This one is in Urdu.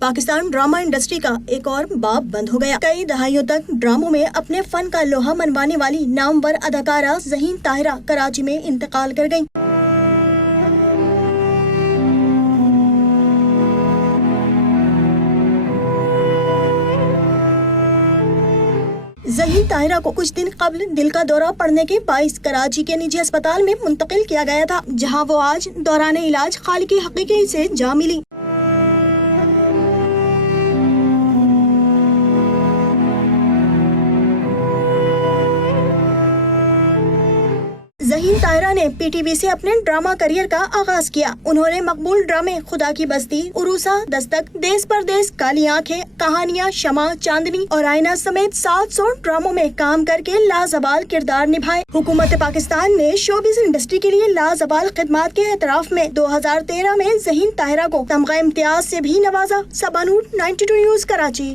پاکستان ڈرامہ انڈسٹری کا ایک اور باب بند ہو گیا۔ کئی دہائیوں تک ڈراموں میں اپنے فن کا لوہا منوانے والی نامور اداکارہ ذہین طاہرہ کراچی میں انتقال کر گئیں۔ ذہین طاہرہ کو کچھ دن قبل دل کا دورہ پڑنے کے باعث کراچی کے نجی اسپتال میں منتقل کیا گیا تھا، جہاں وہ آج دوران علاج خالق حقیقی سے جا ملی۔ ذہین طاہرہ نے پی ٹی وی سے اپنے ڈرامہ کریئر کا آغاز کیا۔ انہوں نے مقبول ڈرامے خدا کی بستی، عروسہ، دستک، دیس پردیس، کالی آنکھیں، کہانیاں، شمع، چاندنی اور آئینہ سمیت 700 ڈراموں میں کام کر کے لازوال کردار نبھائے۔ حکومت پاکستان نے شوبز انڈسٹری کے لیے لازوال خدمات کے اعتراف میں 2013 میں ذہین طاہرہ کو تمغہ امتیاز سے بھی نوازا۔ سبا نور 92 نیوز کراچی۔